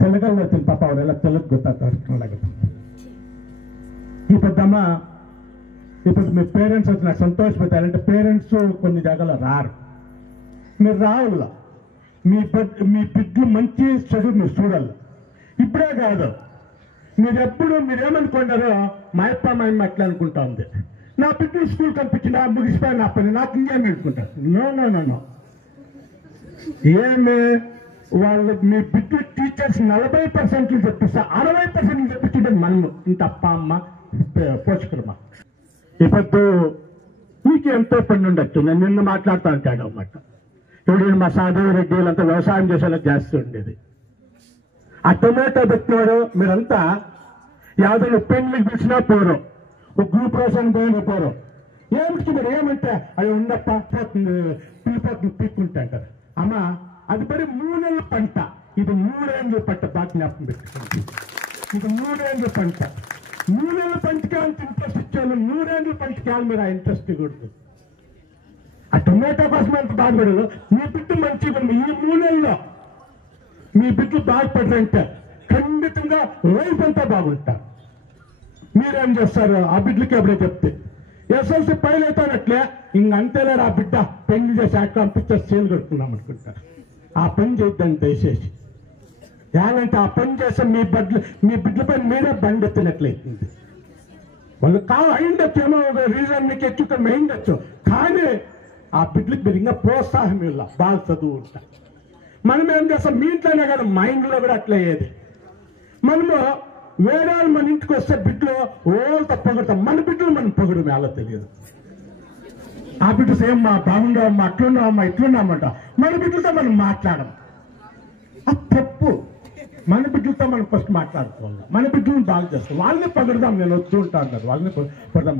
ತೆಲುಗಲ್ಲಿ ಪಾಪ ಅವರೆಲ್ಲ ತೆಲುಗು ಗೊತ್ತಾಗ್ತಾರೆ. ఇప్పుడమ్మా ఇప్పుడు మీ పేరెంట్స్ వచ్చి నాకు సంతోషపెట్టాలంటే పేరెంట్స్ కొన్ని జాగాలో రారు. మీరు రావాల, మీ బిడ్డలు మంచి చదువు మీరు చూడాలి. ఇప్పుడే కాదు, మీరేమనుకుంటారో మా అప్ప మా అమ్మ అట్లా అనుకుంటా ఉంది. నా బిడ్డలు స్కూల్ కనిపించినా ముగిసిపోయిన నా పని నాకు ఇంకేం అనుకుంటారు. నో ఏమి వాళ్ళు మీ బిడ్డలు టీచర్స్ 40% చెప్పిస్తా 60% చెప్పించుంటే మనము ఇంత అప్ప అమ్మ పోషకులమ్మా. ఇప్పుడు మీకు ఎంతో పని ఉండొచ్చు. నేను నిన్న మాట్లాడుతూ ఉంటాను అన్నమాట. ఇప్పుడు మా సాధువు రెడ్డి వీళ్ళంతా వ్యవసాయం చేసేలా చేస్తూ ఉండేది. ఆ టొమాటో పెట్టినాడు మీరంతా యాదవ్ పెళ్లికి పిలిచినా పోరు, ఒక గ్రూప్ రోషన్ పోయినా పోరు. ఏమిటి మీరు ఏమంటే అది ఉన్నప్ప పోతుంది పిల్లిపోతుంది పీక్కుంటా అంటారు. అమ్మ అది మరి 3 నెలల పంట, ఇది 3 ఏళ్ళ పంట. బాగా జ్ఞాపకం పెట్టుకోండి, ఇది 3 ఏళ్ళ పంట. 3 నెలల పంటకి అంత ఇంట్రెస్ట్ ఇచ్చాను, 3 ఏళ్ళ పంటకి మీరు ఆ ఇంట్రెస్ట్ ఇవ్వకూడదు. ఆ టొమాటో కోసం అంత బాధపడదు. మీ బిడ్డ మంచిగా ఈ 3 నెలల్లో మీ బిడ్డలు బాగుపడరంటే ఖండితంగా లైఫ్ అంతా బాగుంటారు. మీరేం చేస్తారు ఆ బిడ్డలకి ఎప్పుడే చెప్తే ఎస్ఎల్సి పైలు అవుతానట్లే ఇంకంతేలే ఆ బిడ్డ పెళ్లి చేసి అక్కడ పంపించేసి చేలు కడుతున్నాం అనుకుంటారు. ఆ పని చేద్దాం దయచేసి. ఏమంటే ఆ పని చేస్తే మీ బిడ్డల పైన మీరే బండెత్తినట్లయితుంది. వాళ్ళు అయిండొచ్చు, ఏమో ఒక రీజన్ మీకు ఎత్తుకొని అయిండొచ్చు, కానీ ఆ బిడ్డలకు మీరు ఇంకా ప్రోత్సాహం ఇవ్వాలి, బాగా చదువు ఉంటా. మనం ఏం చేస్తాం మీ ఇంట్లోనే కదా మా ఇంట్లో కూడా అట్లా అయ్యేది. మనము వేరే వాళ్ళు మన ఇంటికి వస్తే బిడ్డలు ఓళ్ళతో పొగడతాం, మన బిడ్డలు మనం పొగడు మేళ తెలియదు. ఆ బిడ్డ సేమ్ మా బాగుండవమ్మా అట్లున్నావమ్మా ఇట్లున్నామంట, మన బిడ్డలతో మనం మాట్లాడము. అది తప్పు. మన బిడ్డలతో మనం ఫస్ట్ మాట్లాడుకోవాలి, మన బిడ్డలను బాగా చేస్తాం. వాళ్ళని పొగడదాం, నేను వస్తూ ఉంటాను, వాళ్ళని పొగడదాం.